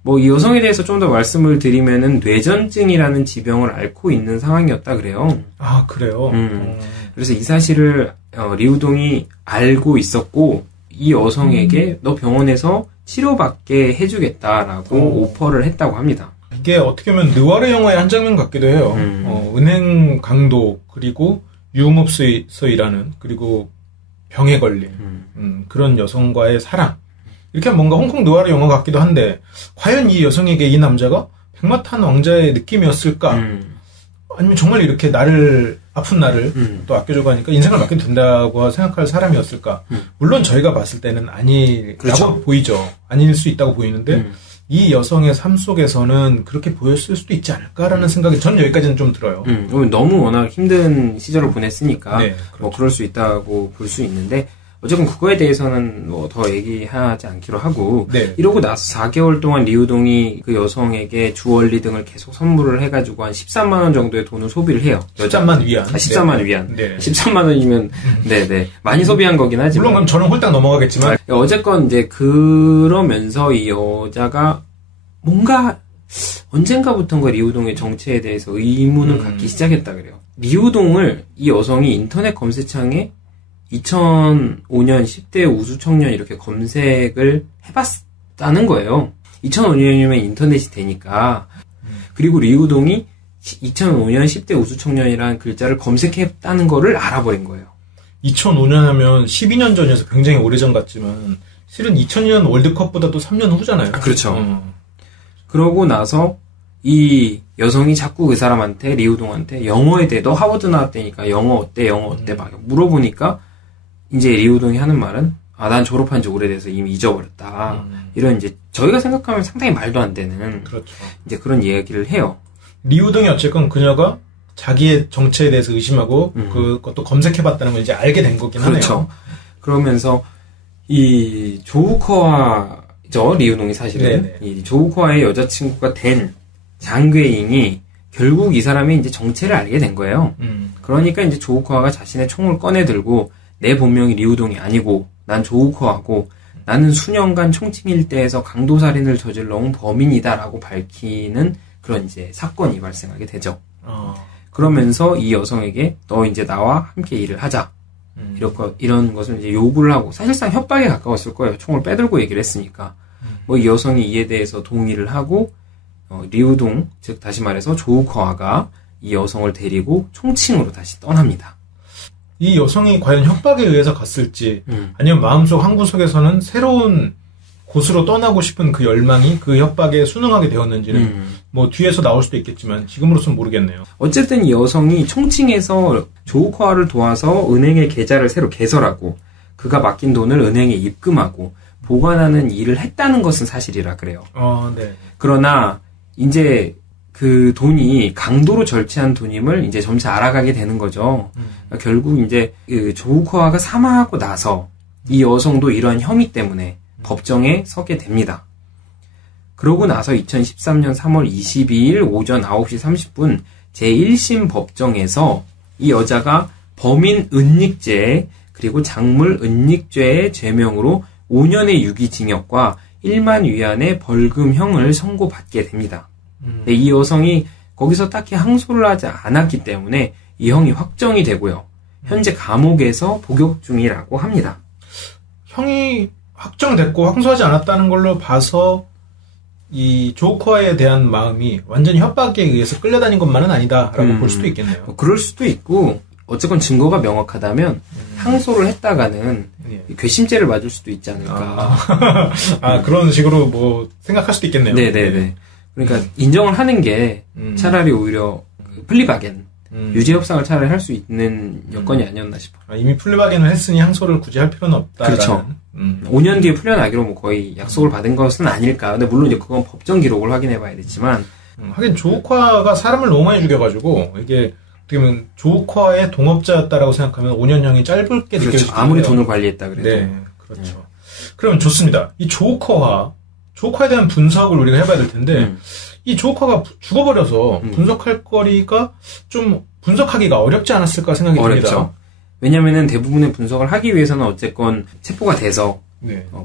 뭐 이 여성에 대해서 좀 더 말씀을 드리면은 뇌전증이라는 지병을 앓고 있는 상황이었다 그래요. 아, 그래요? 그래서 이 사실을 리우동이 알고 있었고, 이 여성에게 너 병원에서 치료받게 해주겠다라고 오퍼를 했다고 합니다. 이게 어떻게 보면 느와르 영화의 한 장면 같기도 해요. 은행 강도, 그리고 유흥업소에서 일하는, 그리고 병에 걸린 그런 여성과의 사랑. 이렇게 하면 뭔가 홍콩 느와르 영화 같기도 한데 과연 이 여성에게 이 남자가 백마탄 왕자의 느낌이었을까? 아니면 정말 이렇게 아픈 나를 또 아껴주고 하니까 인생을 맡겨도 된다고 생각할 사람이었을까? 물론 저희가 봤을 때는 아니라고 그렇죠. 보이죠. 아닐 수 있다고 보이는데 이 여성의 삶 속에서는 그렇게 보였을 수도 있지 않을까라는 생각이 저는 여기까지는 좀 들어요. 너무 워낙 힘든 시절을 보냈으니까 네, 뭐 그럴 수 있다고 볼 수 있는데 어쨌든 그거에 대해서는 뭐 더 얘기하지 않기로 하고 네. 이러고 나서 4개월 동안 리우동이 그 여성에게 주얼리 등을 계속 선물을 해가지고 한 13만 원 정도의 돈을 소비를 해요. 13만 위안. 13만 네. 위안. 네. 13만 원이면 네네 많이 소비한 거긴 하지만 물론 그럼 저는 홀딱 넘어가겠지만 어쨌건 이제 그러면서 이 여자가 뭔가 언젠가부터인가 리우동의 정체에 대해서 의문을 갖기 시작했다 그래요. 리우동을 이 여성이 인터넷 검색창에 2005년 10대 우수 청년 이렇게 검색을 해봤다는 거예요. 2005년이면 인터넷이 되니까. 그리고 리우동이 2005년 10대 우수 청년이라는 글자를 검색했다는 거를 알아버린 거예요. 2005년 하면 12년 전이어서 굉장히 오래전 같지만 실은 2002년 월드컵보다도 3년 후잖아요. 그렇죠. 그러고 나서 이 여성이 자꾸 그 사람한테 리우동한테 영어에 대해 너 하버드 나왔다니까 영어 어때 막 물어보니까 이제 리우동이 하는 말은 난 졸업한 지 오래돼서 이미 잊어버렸다. 이런 이제 저희가 생각하면 상당히 말도 안 되는 그렇죠. 이제 그런 이야기를 해요. 리우동이 어쨌건 그녀가 자기의 정체에 대해서 의심하고 그것도 검색해봤다는 걸 이제 알게 된 거긴 그렇죠. 하네요. 그러면서 이 조우커와죠 리우동이 사실은 네네. 이 조우커와의 여자친구가 된 장괴잉이 결국 이 사람이 이제 정체를 알게 된 거예요. 그러니까 이제 조우커와가 자신의 총을 꺼내 들고 내 본명이 리우동이 아니고 난 조우커하고 나는 수년간 총칭 일대에서 강도살인을 저질러 온 범인이다라고 밝히는 그런 이제 사건이 발생하게 되죠. 그러면서 이 여성에게 너 이제 나와 함께 일을 하자. 이런 것을 이제 요구를 하고 사실상 협박에 가까웠을 거예요. 총을 빼들고 얘기를 했으니까. 뭐 이 여성이 이에 대해서 동의를 하고 리우동 즉 다시 말해서 조우커와가 이 여성을 데리고 총칭으로 다시 떠납니다. 이 여성이 과연 협박에 의해서 갔을지 아니면 마음속 한구석에서는 새로운 곳으로 떠나고 싶은 그 열망이 그 협박에 순응하게 되었는지는 뭐 뒤에서 나올 수도 있겠지만 지금으로서는 모르겠네요. 어쨌든 이 여성이 총칭해서 조우커와를 도와서 은행의 계좌를 새로 개설하고 그가 맡긴 돈을 은행에 입금하고 보관하는 일을 했다는 것은 사실이라 그래요. 네. 그러나 이제 그 돈이 강도로 절취한 돈임을 이제 점차 알아가게 되는 거죠. 그러니까 결국 이제 그 조우커와가 사망하고 나서 이 여성도 이러한 혐의 때문에 법정에 서게 됩니다. 그러고 나서 2013년 3월 22일 오전 9시 30분 제1심 법정에서 이 여자가 범인 은닉죄 그리고 작물 은닉죄의 죄명으로 5년의 유기징역과 1만 위안의 벌금형을 선고받게 됩니다. 이 여성이 거기서 딱히 항소를 하지 않았기 때문에 이 형이 확정이 되고요. 현재 감옥에서 복역 중이라고 합니다. 형이 확정됐고 항소하지 않았다는 걸로 봐서 이 조커에 대한 마음이 완전히 협박에 의해서 끌려다닌 것만은 아니다라고 볼 수도 있겠네요. 그럴 수도 있고 어쨌건 증거가 명확하다면 항소를 했다가는 괘씸죄를 맞을 수도 있지 않을까. 그런 식으로 뭐 생각할 수도 있겠네요. 네네네. 그러니까 인정을 하는 게 차라리 오히려 플리바겐 유죄 협상을 차라리 할 수 있는 여건이 아니었나 싶어요. 이미 플리바겐을 했으니 항소를 굳이 할 필요는 없다. 그렇죠. 5년 뒤에 풀려나기로 뭐 거의 약속을 받은 것은 아닐까. 근데 물론 이제 그건 법정 기록을 확인해봐야 되지만 하긴 조커가 사람을 너무 많이 죽여가지고 이게 어떻게 보면 조커의 동업자였다라고 생각하면 5년형이 짧게 느껴지죠. 아무리 돈을 관리했다 그래도. 네, 그렇죠. 그러면 좋습니다. 이 조커에 대한 분석을 우리가 해봐야 될 텐데 이 조커가 죽어버려서 분석할 거리가 좀 분석하기가 어렵지 않았을까 생각이 듭니다. 어렵죠. 왜냐면은 대부분의 분석을 하기 위해서는 어쨌건 체포가 돼서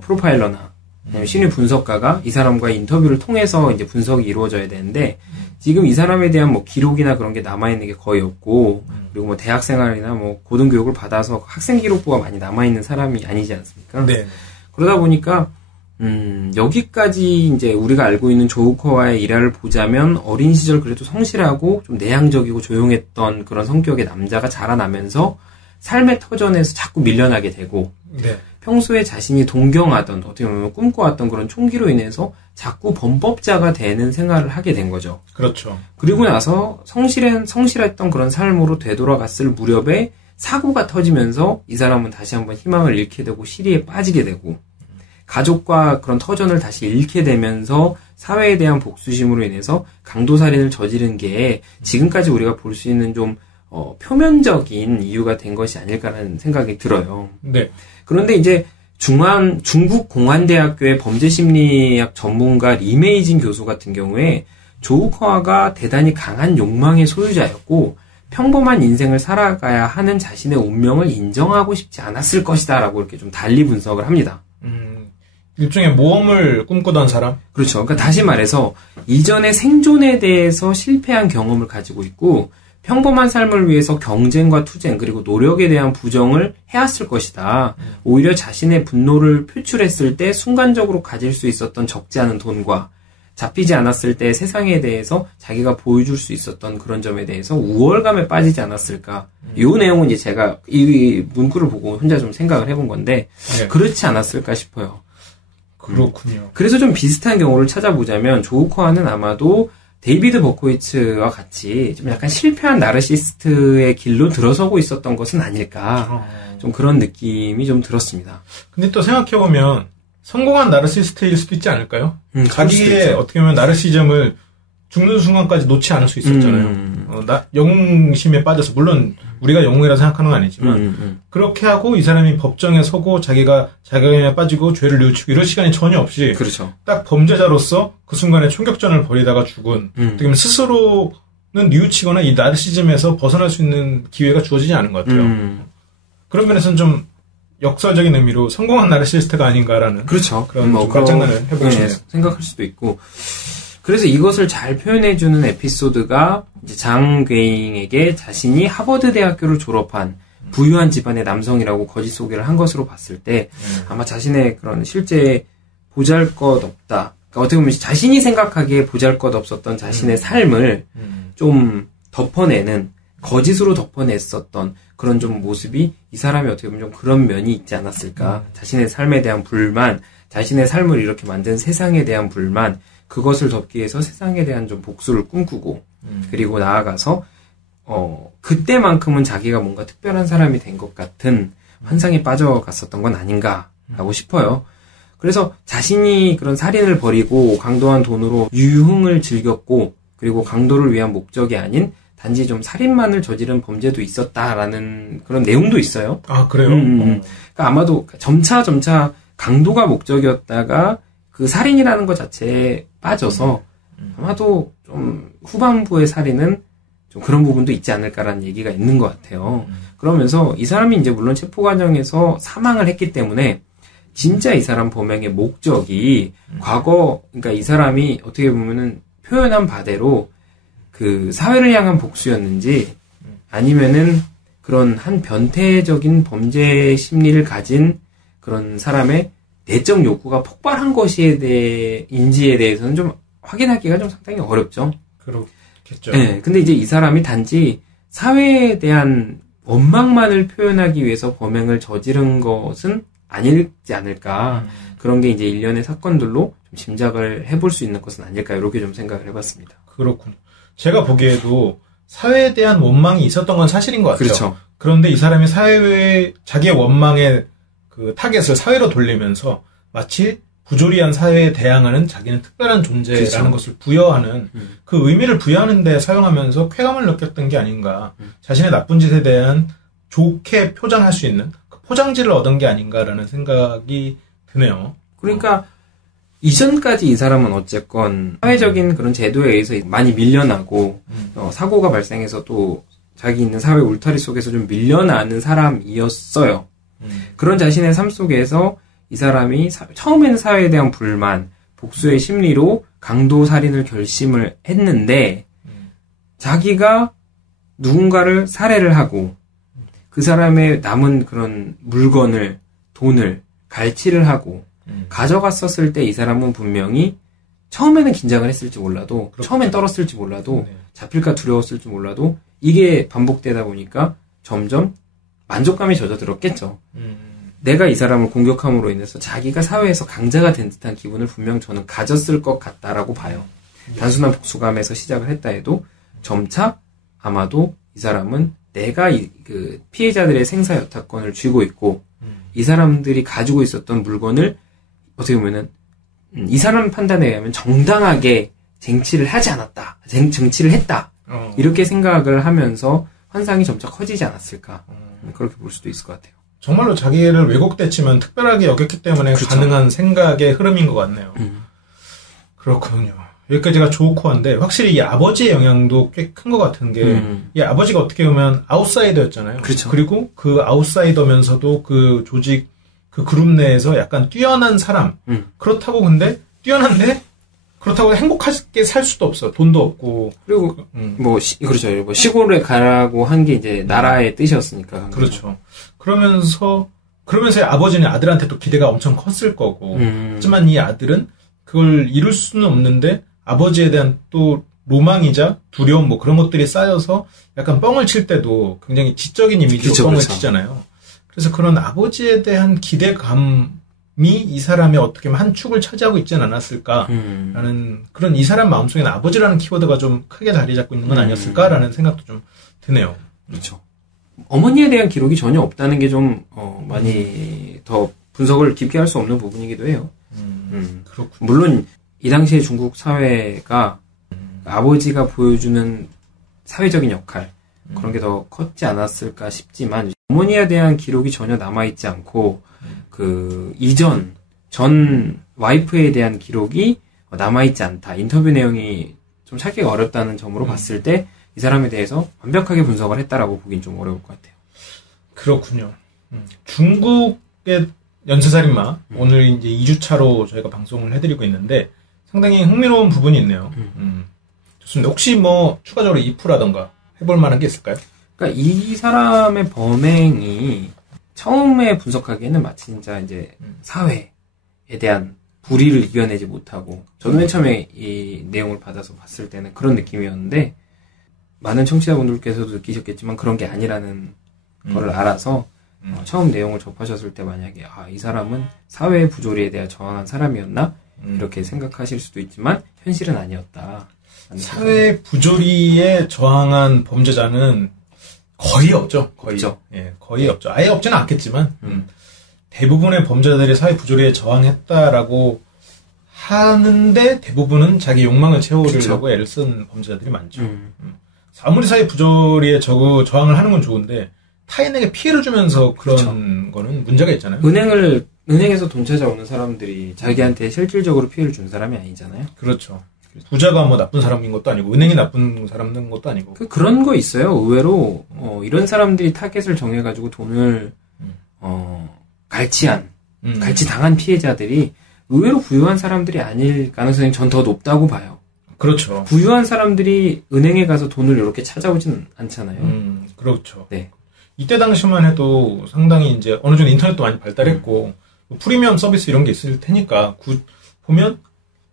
프로파일러나 아니면 신유 분석가가 이 사람과 인터뷰를 통해서 이제 분석이 이루어져야 되는데 지금 이 사람에 대한 뭐 기록이나 그런 게 남아있는 게 거의 없고 그리고 뭐 대학생활이나 뭐 고등교육을 받아서 학생 기록부가 많이 남아있는 사람이 아니지 않습니까? 네. 그러다 보니까 여기까지 이제 우리가 알고 있는 조우커와의 일화를 보자면 어린 시절 그래도 성실하고 좀 내향적이고 조용했던 그런 성격의 남자가 자라나면서 삶의 터전에서 자꾸 밀려나게 되고 평소에 자신이 동경하던, 어떻게 보면 꿈꿔왔던 그런 총기로 인해서 자꾸 범법자가 되는 생활을 하게 된 거죠. 그렇죠. 그리고 나서 성실했던 그런 삶으로 되돌아갔을 무렵에 사고가 터지면서 이 사람은 다시 한번 희망을 잃게 되고 시리에 빠지게 되고, 가족과 그런 터전을 다시 잃게 되면서 사회에 대한 복수심으로 인해서 강도살인을 저지른 게 지금까지 우리가 볼 수 있는 좀 표면적인 이유가 된 것이 아닐까라는 생각이 들어요. 네. 그런데 이제 중국 공안대학교의 범죄심리학 전문가 리메이진 교수 같은 경우에 조우커아가 대단히 강한 욕망의 소유자였고 평범한 인생을 살아가야 하는 자신의 운명을 인정하고 싶지 않았을 것이다 라고 이렇게 좀 달리 분석을 합니다. 일종의 모험을 꿈꾸던 사람? 그렇죠. 그러니까 다시 말해서 이전의 생존에 대해서 실패한 경험을 가지고 있고 평범한 삶을 위해서 경쟁과 투쟁 그리고 노력에 대한 부정을 해왔을 것이다. 오히려 자신의 분노를 표출했을 때 순간적으로 가질 수 있었던 적지 않은 돈과 잡히지 않았을 때 세상에 대해서 자기가 보여줄 수 있었던 그런 점에 대해서 우월감에 빠지지 않았을까. 이 내용은 이제 제가 이 문구를 보고 혼자 좀 생각을 해본 건데 네. 그렇지 않았을까 싶어요. 그렇군요. 그래서 좀 비슷한 경우를 찾아보자면 조우커아는 아마도 데이비드 버코이츠와 같이 좀 약간 실패한 나르시스트의 길로 들어서고 있었던 것은 아닐까. 좀 그런 느낌이 좀 들었습니다. 근데 또 생각해보면 성공한 나르시스트일 수도 있지 않을까요? 자기의 어떻게 보면 나르시즘을 죽는 순간까지 놓지 않을 수 있었잖아요. 영웅심에 빠져서 물론 우리가 영웅이라 생각하는 건 아니지만 그렇게 하고 이 사람이 법정에 서고 자기가 자경에 빠지고 죄를 뉘우치고 이럴 시간이 전혀 없이 그렇죠. 딱 범죄자로서 그 순간에 총격전을 벌이다가 죽은 어떻게 보면 스스로는 뉘우치거나 이 나르시즘에서 벗어날 수 있는 기회가 주어지지 않은 것 같아요. 그런 면에서는 좀 역설적인 의미로 성공한 나르시스트가 아닌가라는 그렇죠. 그런 좀 깜짝날을 해보고 싶네요. 생각할 수도 있고 그래서 이것을 잘 표현해주는 에피소드가 이제 장괴잉에게 자신이 하버드 대학교를 졸업한 부유한 집안의 남성이라고 거짓 소개를 한 것으로 봤을 때 아마 자신의 그런 실제 보잘것없다. 그러니까 어떻게 보면 자신이 생각하기에 보잘것없었던 자신의 삶을 좀 덮어내는 거짓으로 덮어냈었던 그런 좀 모습이 이 사람이 어떻게 보면 좀 그런 면이 있지 않았을까. 자신의 삶에 대한 불만, 자신의 삶을 이렇게 만든 세상에 대한 불만, 그것을 덮기 위해서 세상에 대한 좀 복수를 꿈꾸고 그리고 나아가서 그때만큼은 자기가 뭔가 특별한 사람이 된 것 같은 환상에 빠져갔었던 건 아닌가라고 싶어요. 그래서 자신이 그런 살인을 벌이고 강도한 돈으로 유흥을 즐겼고 그리고 강도를 위한 목적이 아닌 단지 좀 살인만을 저지른 범죄도 있었다라는 그런 내용도 있어요. 아, 그래요? 그러니까 아마도 점차 강도가 목적이었다가 그 살인이라는 것 자체에 빠져서 아마도 좀 후반부의 살인은 좀 그런 부분도 있지 않을까라는 얘기가 있는 것 같아요. 그러면서 이 사람이 이제 물론 체포 과정에서 사망을 했기 때문에 진짜 이 사람 범행의 목적이 그러니까 이 사람이 어떻게 보면은 표현한 바대로 그 사회를 향한 복수였는지 아니면은 그런 한 변태적인 범죄 심리를 가진 그런 사람의 내적 욕구가 폭발한 인지에 대해서는 좀 확인하기가 좀 상당히 어렵죠. 그렇겠죠. 네. 근데 이제 이 사람이 단지 사회에 대한 원망만을 표현하기 위해서 범행을 저지른 것은 아닐지 않을까. 그런 게 이제 일련의 사건들로 좀 짐작을 해볼 수 있는 것은 아닐까. 이렇게 좀 생각을 해봤습니다. 그렇군요. 제가 보기에도 사회에 대한 원망이 있었던 건 사실인 것 같아요. 그렇죠. 그런데 이 사람이 자기의 원망의 그 타겟을 사회로 돌리면서 마치 부조리한 사회에 대항하는 자기는 특별한 존재라는 그렇죠. 것을 부여하는 그 의미를 부여하는 데 사용하면서 쾌감을 느꼈던 게 아닌가. 자신의 나쁜 짓에 대한 좋게 표장할 수 있는 그 포장지를 얻은 게 아닌가라는 생각이 드네요. 그러니까 이전까지 이 사람은 어쨌건 사회적인 그런 제도에 의해서 많이 밀려나고 사고가 발생해서 또 자기 있는 사회 울타리 속에서 좀 밀려나는 사람이었어요. 그런 자신의 삶 속에서 이 사람이 처음에는 사회에 대한 불만, 복수의 심리로 강도 살인을 결심을 했는데 자기가 누군가를 살해를 하고 그 사람의 남은 그런 물건을, 돈을 갈취를 하고 가져갔었을 때 이 사람은 분명히 처음에는 긴장을 했을지 몰라도 처음엔 떨었을지 몰라도 잡힐까 두려웠을지 몰라도 이게 반복되다 보니까 점점 만족감이 젖어들었겠죠. 내가 이 사람을 공격함으로 인해서 자기가 사회에서 강자가 된 듯한 기분을 분명 저는 가졌을 것 같다라고 봐요. 단순한 복수감에서 시작을 했다 해도 점차 아마도 이 사람은 내가 그 피해자들의 생사 여타권을 쥐고 있고 이 사람들이 가지고 있었던 물건을 어떻게 보면은 이 사람 판단에 의하면 정당하게 쟁취를 하지 않았다. 쟁취를 했다. 이렇게 생각을 하면서 환상이 점차 커지지 않았을까. 그렇게 볼 수도 있을 것 같아요. 정말로 자기를 왜곡됐지만 특별하게 여겼기 때문에 그렇죠. 가능한 생각의 흐름인 것 같네요. 그렇군요. 여기까지가 조코어인데 확실히 이 아버지의 영향도 꽤 큰 것 같은 게 이 아버지가 어떻게 보면 아웃사이더였잖아요. 그렇죠. 그리고 그 아웃사이더면서도 그 조직, 그 그룹 내에서 약간 뛰어난 사람. 그렇다고 근데 뛰어난데 그렇다고 행복하게 살 수도 없어. 돈도 없고. 그리고 그렇죠. 뭐 시골에 가라고 한 게 이제 나라의 뜻이었으니까. 그렇죠. 그러면서 아버지는 아들한테 또 기대가 엄청 컸을 거고. 하지만 이 아들은 그걸 이룰 수는 없는데 아버지에 대한 또 로망이자 두려움 뭐 그런 것들이 쌓여서 약간 뻥을 칠 때도 굉장히 지적인 이미지로 그쵸, 뻥을 그쵸. 치잖아요. 그래서 그런 아버지에 대한 기대감이 이 사람의 어떻게 보면 한 축을 차지하고 있지는 않았을까라는 그런 이 사람 마음속에는 아버지라는 키워드가 좀 크게 자리 잡고 있는 건 아니었을까라는 생각도 좀 드네요. 그렇죠. 어머니에 대한 기록이 전혀 없다는 게 좀 많이 더 분석을 깊게 할 수 없는 부분이기도 해요. 그렇군요. 물론 이 당시에 중국 사회가 아버지가 보여주는 사회적인 역할 그런 게 더 컸지 않았을까 싶지만 어머니에 대한 기록이 전혀 남아있지 않고 그 이전 전 와이프에 대한 기록이 남아있지 않다. 인터뷰 내용이 좀 찾기가 어렵다는 점으로 봤을 때 이 사람에 대해서 완벽하게 분석을 했다라고 보긴 좀 어려울 것 같아요. 그렇군요. 중국의 연쇄살인마 오늘 이제 2주차로 저희가 방송을 해드리고 있는데 상당히 흥미로운 부분이 있네요. 좋습니다. 혹시 뭐 추가적으로 이프라던가 해볼 만한 게 있을까요? 그러니까 이 사람의 범행이 처음에 분석하기에는 마치 진짜 이제 사회에 대한 불의를 이겨내지 못하고 저도 맨 처음에 이 내용을 받아서 봤을 때는 그런 느낌이었는데 많은 청취자분들께서도 느끼셨겠지만 그런 게 아니라는 거를 알아서 처음 내용을 접하셨을 때 만약에 이 사람은 사회의 부조리에 대해 저항한 사람이었나? 이렇게 생각하실 수도 있지만 현실은 아니었다. 사회 부조리에 저항한 범죄자는 거의 없죠. 거의. 없죠. 예, 거의 없죠. 아예 없지는 않겠지만 대부분의 범죄자들이 사회 부조리에 저항했다라고 하는데 대부분은 자기 욕망을 채우려고 애를 쓴 범죄자들이 많죠. 아무리 사회 부조리에 저항을 하는 건 좋은데 타인에게 피해를 주면서 그런 거는 문제가 있잖아요. 은행에서 돈 찾아오는 사람들이 자기한테 실질적으로 피해를 준 사람이 아니잖아요. 그렇죠. 부자가 뭐 나쁜 사람인 것도 아니고 은행이 나쁜 사람인 것도 아니고. 그런 거 있어요. 의외로 이런 사람들이 타겟을 정해가지고 돈을 갈취당한 피해자들이 의외로 부유한 사람들이 아닐 가능성이 전 더 높다고 봐요. 그렇죠. 부유한 사람들이 은행에 가서 돈을 이렇게 찾아오진 않잖아요. 그렇죠. 네. 이때 당시만 해도 상당히 이제 어느 정도 인터넷도 많이 발달했고 프리미엄 서비스 이런 게 있을 테니까 보면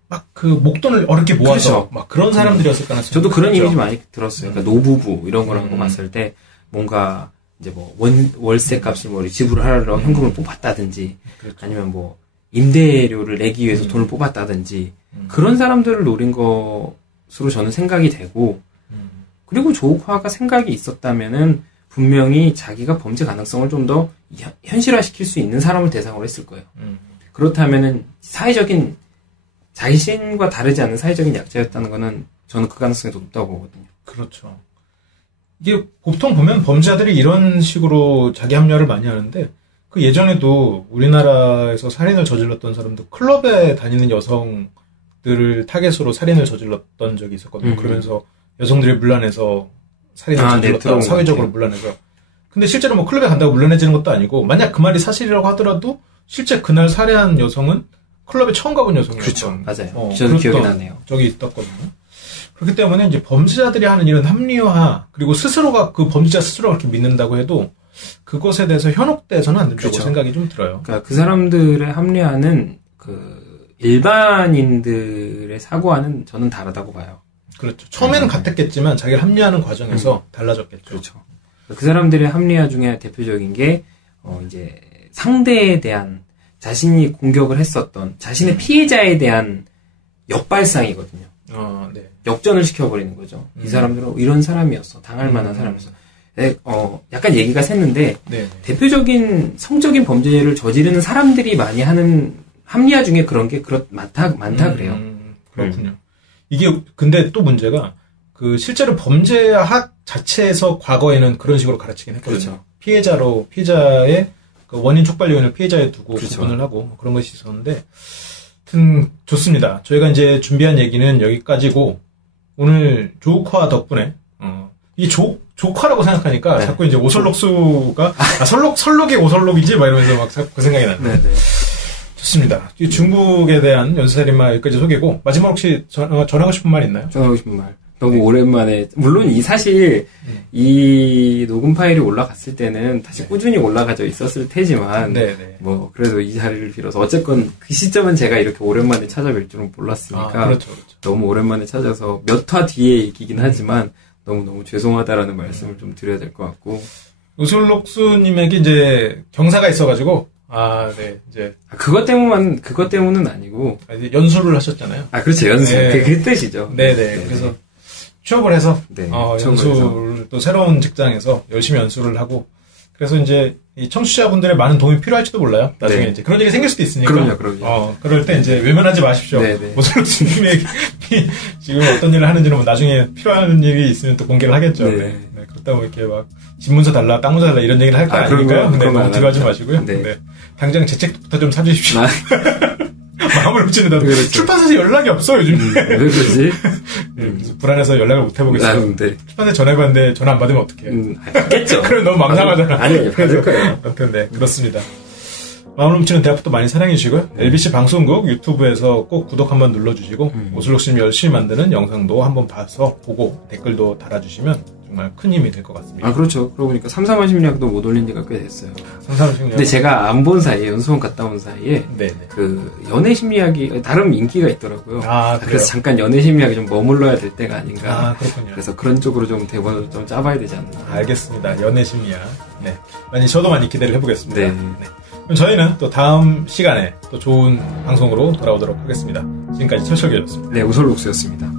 막 그 목돈을 어렵게 모아서 그렇죠. 막 그런 사람들이었을 가능성이 저도 그런 있죠. 이미지 많이 들었어요. 그러니까 노부부 이런 거라고 봤을 때 뭔가 이제 뭐 월세 값을 뭐 지불을 하려고 현금을 뽑았다든지 그렇죠. 아니면 뭐 임대료를 내기 위해서 돈을 뽑았다든지 그런 사람들을 노린 것으로 저는 생각이 되고 그리고 조옥화가 생각이 있었다면은 분명히 자기가 범죄 가능성을 좀 더 현실화시킬 수 있는 사람을 대상으로 했을 거예요. 그렇다면은 사회적인 자신과 다르지 않은 사회적인 약자였다는 거는 저는 그 가능성이 더 높다고 보거든요. 그렇죠. 이게 보통 보면 범죄자들이 이런 식으로 자기 합리화를 많이 하는데 그 예전에도 우리나라에서 살인을 저질렀던 사람도 클럽에 다니는 여성들을 타겟으로 살인을 저질렀던 적이 있었거든요. 그러면서 여성들이 물러내서 살인을 저질렀다. 사회적으로 물러내서. 근데 실제로 뭐 클럽에 간다고 물러내지는 것도 아니고 만약 그 말이 사실이라고 하더라도 실제 그날 살해한 여성은 클럽에 처음 가본 여성이었죠. 그렇죠. 맞아요. 저도 기억이 나네요. 적이 있었거든요. 그렇기 때문에 이제 범죄자들이 하는 이런 합리화 그리고 스스로가 그 범죄자 스스로가 그렇게 믿는다고 해도 그것에 대해서 현혹돼서는 안 된다고 그렇죠. 생각이 좀 들어요. 그러니까 그 사람들의 합리화는 그 일반인들의 사고와는 저는 다르다고 봐요. 그렇죠. 처음에는 같았겠지만 자기를 합리화하는 과정에서 달라졌겠죠. 그렇죠. 그 사람들의 합리화 중에 대표적인 게 이제 상대에 대한 자신이 공격을 했었던 자신의 피해자에 대한 역발상이거든요. 네. 역전을 시켜버리는 거죠. 이 사람들은 이런 사람이었어. 당할 만한 사람이었어. 약간 얘기가 샜는데 네. 대표적인 성적인 범죄를 저지르는 사람들이 많이 하는 합리화 중에 그런 게 많다 그래요. 그렇군요. 이게 근데 또 문제가 그 실제로 범죄학 자체에서 과거에는 그런 식으로 가르치긴 했거든요. 그렇죠. 피해자의 그 원인 촉발 요인을 피해자에 두고 그렇죠. 구분을 하고 그런 것이 있었는데, 하여튼 좋습니다. 저희가 이제 준비한 얘기는 여기까지고, 오늘 조커 덕분에 이 조커라고 생각하니까 네. 자꾸 이제 오설록수가 설록이 오설록이지 막 이러면서 막 자꾸 그 생각이 나네요. 네네. 좋습니다. 이 중국에 대한 연쇄살인마 여기까지 소개고, 마지막 혹시 전하고 싶은 말 있나요? 전하고 싶은 말. 너무 오랜만에, 물론 사실 이 녹음 파일이 올라갔을 때는 다시 꾸준히 올라가져 있었을 테지만, 뭐 그래도 이 자리를 빌어서 어쨌건 그 시점은 제가 이렇게 오랜만에 찾아뵐 줄은 몰랐으니까 그렇죠. 너무 오랜만에 찾아서 몇 화 뒤에 얘기긴 하지만 너무 죄송하다라는 말씀을 좀 드려야 될 것 같고, 우슬록수님에게 이제 경사가 있어가지고 이제 그것 때문은 아니고 이제 연수를 하셨잖아요. 그렇죠. 연수. 네. 그 뜻이죠. 네네. 그래서 취업을 해서 연수를 또 새로운 직장에서 열심히 연수를 하고, 그래서 이제 이 청취자분들의 많은 도움이 필요할지도 몰라요. 나중에 이제 그런 일이 생길 수도 있으니까. 그럼요. 그럴 때 이제 외면하지 마십시오. 우슬록수님이 지금 어떤 일을 하는지는 나중에 필요한 일이 있으면 또 공개를 하겠죠. 네. 그렇다고 뭐 이렇게 막 집문서 달라, 땅문서 달라 이런 얘기를 할 거 아니니까요. 너무 들어가지 마시고요. 네. 당장 제 책부터 좀 사주십시오. 마음을 붙이는데 출판사에서 연락이 없어 요즘. 왜 그러지? 그래서 불안해서 연락을 못 해보겠어요. 출판사에 전화해봤는데 전화 안 받으면 어떡해요? 받겠죠. 그럼 너무 망상하잖아. 아니, 받을 거예요. 아무튼 그렇습니다. 마음을 훔치는 대학도 많이 사랑해주시고요. LBC 방송국 유튜브에서 꼭 구독 한번 눌러주시고, 오슬록수님 열심히 만드는 영상도 한번 보고 댓글도 달아주시면 정말 큰 힘이 될 것 같습니다. 그렇죠. 그러고 보니까 삼삼한 심리학도 못 올린 지가 꽤 됐어요. 삼삼한 심리학. 근데 제가 안 본 사이에, 연수원 갔다 온 사이에, 그, 연애 심리학이, 나름 인기가 있더라고요. 그래서 잠깐 연애 심리학이 좀 머물러야 될 때가 아닌가. 그렇군요. 그래서 그런 쪽으로 좀 대본을 좀 짜봐야 되지 않나. 알겠습니다. 연애 심리학. 저도 많이 기대를 해보겠습니다. 그럼 저희는 또 다음 시간에 또 좋은 방송으로 돌아오도록 하겠습니다. 지금까지 철철교였습니다. 우설록수였습니다.